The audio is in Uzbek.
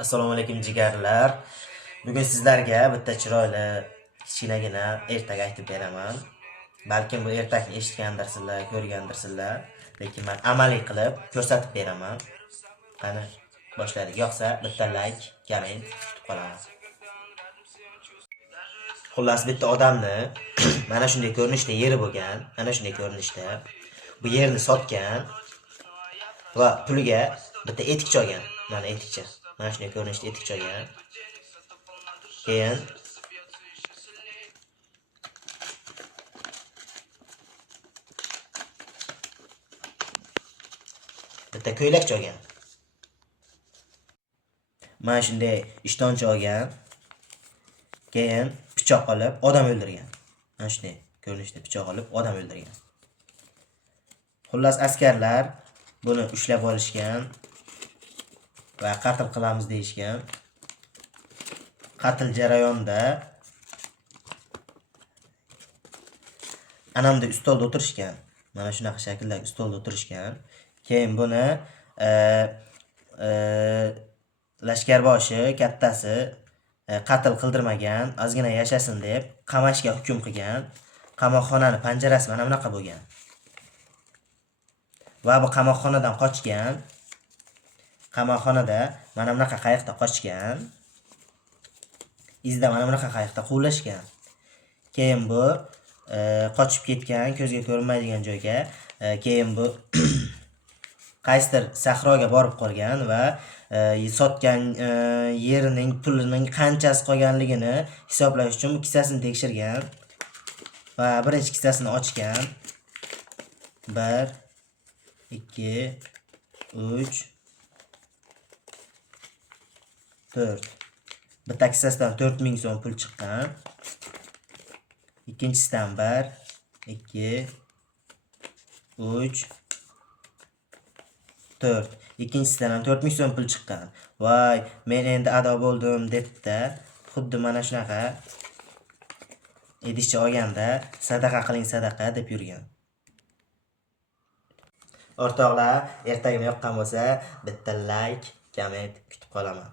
Assalomu alaykum jigarlar. Bugun sizlarga bitta chiroyli kichkinagina ertak aytib beraman. Balkim bu ertakni eshitgandirsizlar, ko'rgandirsizlar, lekin men amaliy qilib ko'rsatib beraman. Qani boshladik. Yoqsa bitta like, komment kutib qolaman. Xullas bitta odamni mana shunday ko'rinishda yeri bo'lgan, mana shunday ko'rinishda bu yerni sotgan va puliga bitta etikcha olgan. Mana etikcha. Mana shunday ko'rinishda etikcha olgan. Keyin bitta ko'ylakcha olgan. Mana shunday ishtoncha olgan. Keyin pichoq olib odam o'ldirgan. Mana shunday ko'rinishda pichoq olib odam o'ldirgan. Xullas askarlar buni ushlab olishgan va qatl qilamiz deyishgan. Qatl jarayonida anamda ustolda o'tirishgan. Mana shunaqa shakldagi ustolda o'tirishgan. Keyin buni lashkarboshi kattasi qatl qildirmagan, ozgina yashasin deb qamashga hukm qilgan. Qamoqxonani panjarasi mana bunaqa bo'lgan. Va bu qamoqxonadan qochgan. Qamoqxonada mana bunaqa qayiqda qochgan. Izda mana bunaqa qayiqda quvlashgan. Keyin bu qochib ketgan, ko'zga ko'rinmaydigan joyga. Keyin bu qaysidir sahroga borib qolgan va sotgan yerining pulining qanchasi qolganligini hisoblash uchun bu kissasini tekshirgan va birinchi kissasini ochgan. 1 2 3 4. Bitta kissasidan 4000 so'm pul chiqqan. Ikkinchisidan 1 2 3 4. Ikkinchisidan ham 4000 so'm pul chiqqan. Voy, men endi ado bo'ldim debdi. Xuddi mana shunaqa idishcha olganda sadaqa qiling sadaqa deb yurgan. O'rtoqlar, ertagini yoqqan bo'lsa bitta like, komment kutib qolaman.